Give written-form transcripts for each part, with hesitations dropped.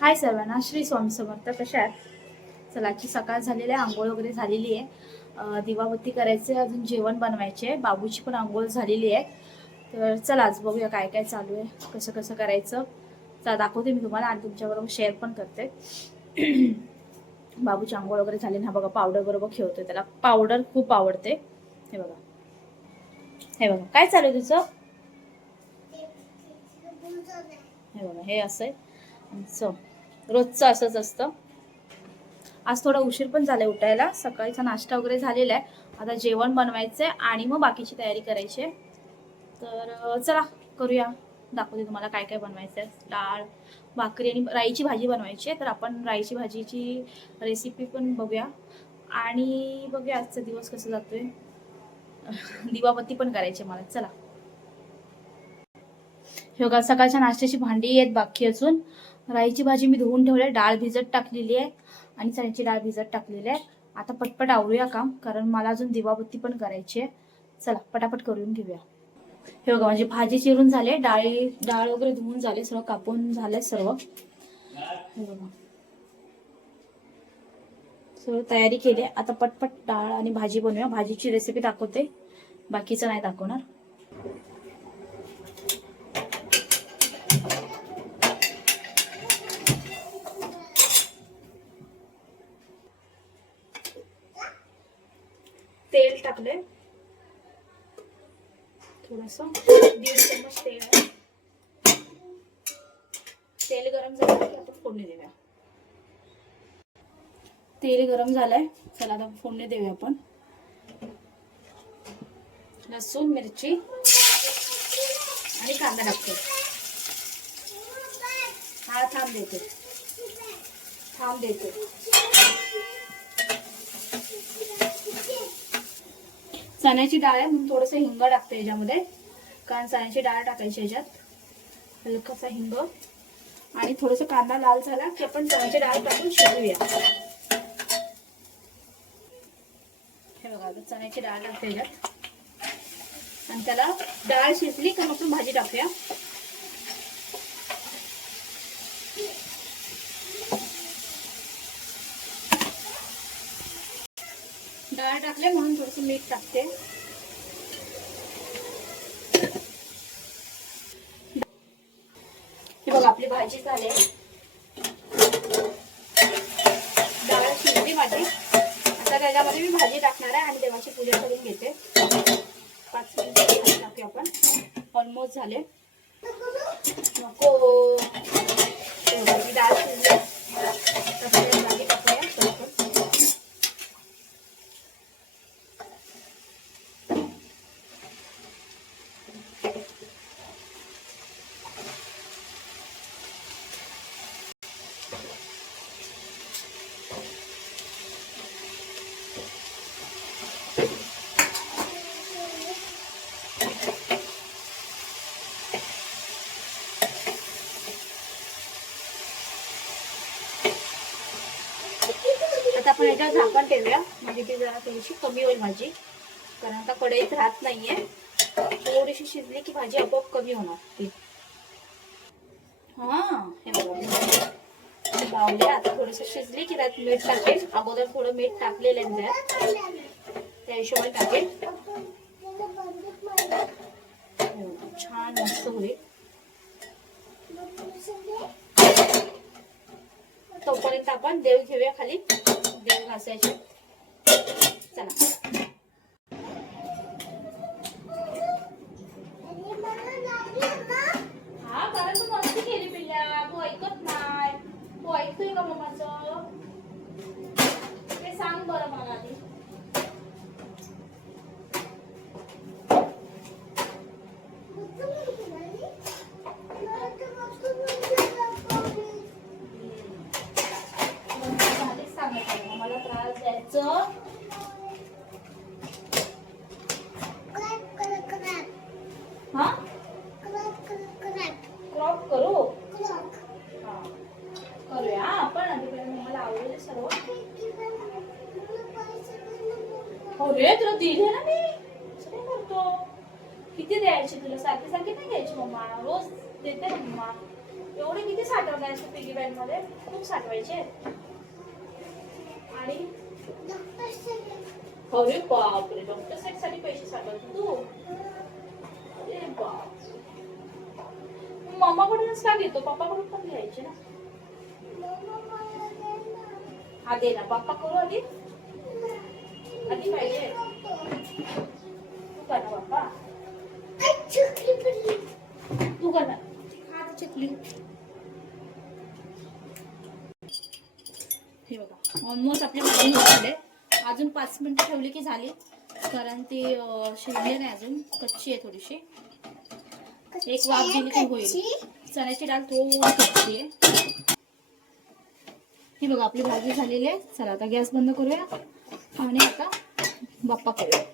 हाय सर्वांना, श्री स्वामी समर्थ. कशा आहेत? चला, आजची सकाळ झालेली आहे, आंघोळ वगैरे झालेली आहे. दिवाबत्ती करायचे, अजून जेवण बनवायचे. बाबूची पण आंघोळ झालेली आहे. तर चला आज बघूया काय काय चालू आहे, कसं कसं करायचं. चला दाखवते मी तुम्हाला आणि तुमच्याबरोबर शेअर पण करते. बाबूची आंघोळ वगैरे झाली ना, बघा पावडर बरोबर खेळतोय. त्याला पावडर खूप आवडते. हे बघा, हे बघा काय चालू आहे तुझं. हे बघा, हे असं आहे. रोजचं असंच असतं. आज थोडा उशीर पण झालाय उठायला. सकाळीचा नाश्ता वगैरे झालेला आहे. आता जेवण बनवायचंय आणि मग बाकीची तयारी करायची आहे. तर चला करूया. दाखवते तुम्हाला काय काय बनवायचंय. डाळ, भाकरी आणि राईची भाजी बनवायची आहे. तर आपण राईची भाजीची रेसिपी पण बघूया आणि बघूया आजचा दिवस कसा जातोय. दिवाबत्ती पण करायची मला. चला, हे बघा सकाळच्या नाश्त्याची भांडी आहेत बाकी अजून. राईची भाजी मी धुवून ठेवली, डाळ भिजत टाकलेली आहे आणि चण्याची डाळ भिजत टाकलेली आहे. आता पटपट आवरूया काम, कारण मला अजून दिवाबत्ती पण करायची आहे. चला पटापट करून घेऊया. हे बघा म्हणजे भाजी चिरून झाले, डाळ वगैरे धुवून झाले, सर्व कापून झालंय सर्व. हे बघा सर्व तयारी केली. आता पटपट डाळ आणि भाजी बनवूया. भाजीची रेसिपी दाखवते, बाकीचं नाही दाखवणार. तेल टाकले थोडस, 1.5 चम्मच तेल आहे. तेल गरम झालं की आपण फोडणी देऊया. तेल गरम झालंय, चला आता फोडणी देऊया आपण. लसूण, मिरची आणि कांदा टाकतो. हा थांब देते. चण्याची डाळ आहे म्हणून थोडस हिंग टाकते याच्यामध्ये, कारण चण्याची डाळ टाकायची याच्यात. हलकासा हिंग आणि थोडस कांदा लाल झाला की आपण चण्याची डाळ टाकून शिजवूया. हे बघा आता चण्याची डाळ टाकते याच्यात आणि त्याला डाळ शिजली का मग आपण भाजी टाकूया. डाळ टाकले म्हणून थोडस मीठ टाकते. हे बघा आपली भाजी झाली, डाळ शिजली माझी. आता त्याच्यामध्ये मी भाजी टाकणार आहे आणि देवाची पूजा करून घेते. 5 मिनिट टाकूया आपण. ऑलमोस्ट झाले. नको डाळ शिजली, भाजी टाकूया. आता आपण याच्यावर झाकण ठेवूया, म्हणजे ती जरा थोडीशी कमी होईल भाजी, कारण आता कढईत राहत नाहीये. थोडीशी शिजली की भाजी आपोआप कमी होणार ती. हा हे बघा लावले. आता थोडस शिजली की त्यात मीठ टाकेल. अगोदर थोडं मीठ टाकलेलं आहे त्या हिशोबाने टाकेल. छान मस्त होईल. तोपर्यंत आपण देव घेऊया खाली, देव घासायचे. चला हा, कारण तू मस्ती केली पिल्ल्या, तू ऐकत नाही. तू ऐकतोय का मम्माचं? ते सांग बरं मला आधी. मला त्रास द्यायचं. हा क्रॉप करू. हा करूया आपण. आधी मला आवडेल सर्व. हो रे, तुला दिले ना मी. काय करतो? किती द्यायची तुला? सारखी सारखी नाही द्यायची मम्मा, रोज देते ना मम्मा. एवढे किती साठवले असते पिगी बँक मध्ये? खूप साठवायचे. आणि अरे बापरे, डॉक्टर साठी पैसे साठवतो तू? अरे बाप, मम्माकडूनच का घेतो? पप्पाकडून पण घ्यायचे ना. हा दे ना, पप्पा करू आधी. आधी पाहिजे तू कर ना पप्पा. तू कर ना, खा ती चकली. हे बघा ऑलमोस्ट आपली भाजी होत आले. अजून 5 मिनिटं ठेवली की झाली, कारण ती शिजली नाही अजून, कच्ची आहे थोडीशी. एक वाफ दिली की होईल. चण्याची डाळ थोडी कच्ची आहे. ही बघा आपली भाजी झालेली आहे. चला आता गॅस बंद करूया आणि आता बाप्पा करूया.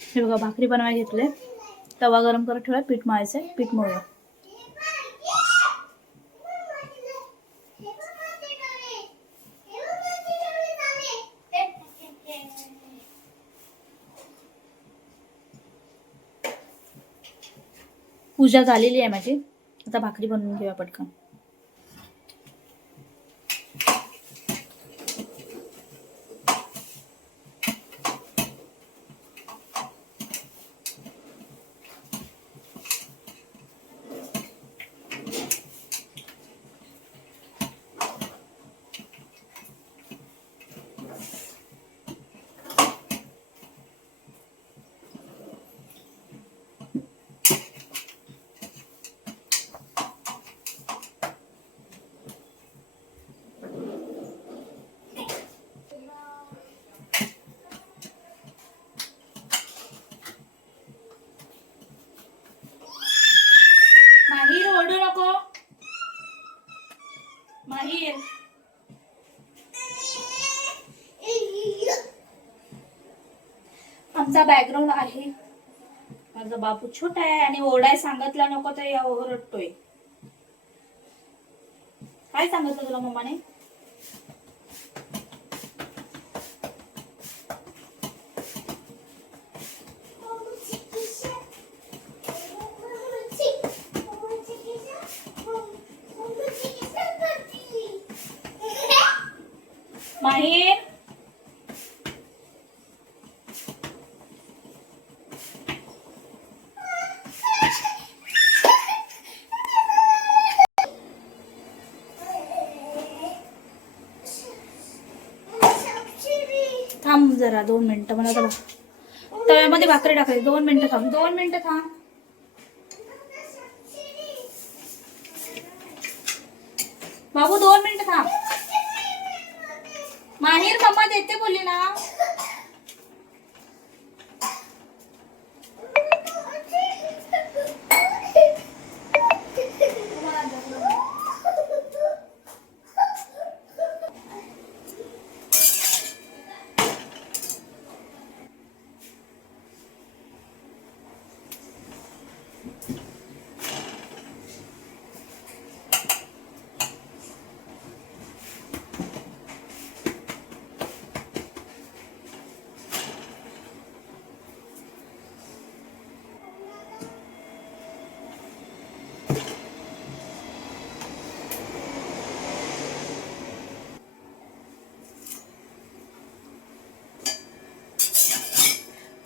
हे बघा भाकरी बनवायला घेतले. तवा गरम करत ठेवला, पीठ मळायचंय, पीठ मळूया. पूजा झालेली आहे माझी. आता भाकरी बनवून घेऊया पटकन. माहीर ओरडू नको. माहीर आमचा बॅकग्राऊंड आहे. माझा बापू छोटा आहे आणि ओरडाय सांगितला नको तर या ओरडतोय. काय सांगितलं तुला मम्माने? माहीर थांब जरा 2 मिनिटं. मला तर तव्यामध्ये भाकरी टाकायची. 2 मिनिटं थांब, 2 मिनिटं थांब. बाबू 2 मिनिटं थांब. माहीर मम्मा देते बोलली ना.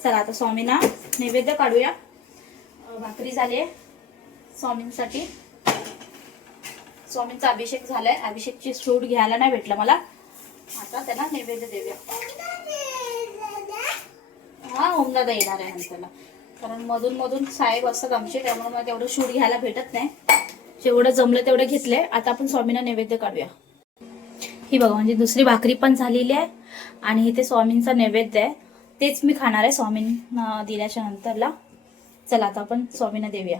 चला आता स्वामींना नैवेद्य काढूया. भाकरी झाली आहे स्वामींसाठी. स्वामींचा अभिषेक झालाय. अभिषेकची सूट घ्यायला नाही भेटलं मला. आता त्यांना नैवेद्य देऊया. हा ओमदादा येणार आहे नंतरला, कारण मधून मधून साहेब असतात आमचे, त्यामुळे मला तेवढं शूट घ्यायला भेटत नाही. जेवढं जमलं तेवढं घेतलंय. आता आपण स्वामींना नैवेद्य काढूया. ही बघा म्हणजे दुसरी भाकरी पण झालेली आहे आणि इथे स्वामींचा नैवेद्य आहे. तेच मी खाणार आहे स्वामींना दिल्याच्या नंतरला. चला आता आपण स्वामींना देऊया.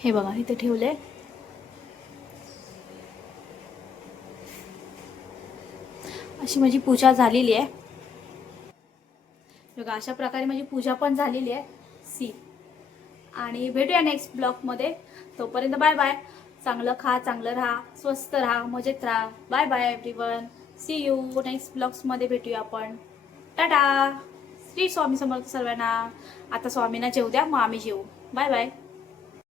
हे बघा इथे ठेवले. अशी माझी पूजा झालेली आहे. बघा अशा प्रकारे माझी पूजा पण झालेली आहे. सी आणि भेटूया नेक्स्ट ब्लॉगमध्ये. तोपर्यंत बाय बाय. चांगलं खा, चांगलं राहा, स्वस्त राहा, मजेत राहा. Bye bye everyone. See you next ब्लॉग्समध्ये भेटूया आपण. टाटा. श्री स्वामी समर्थ सर्वांना. आता स्वामींना जेवू द्या, मग आम्ही जेवू. Bye bye.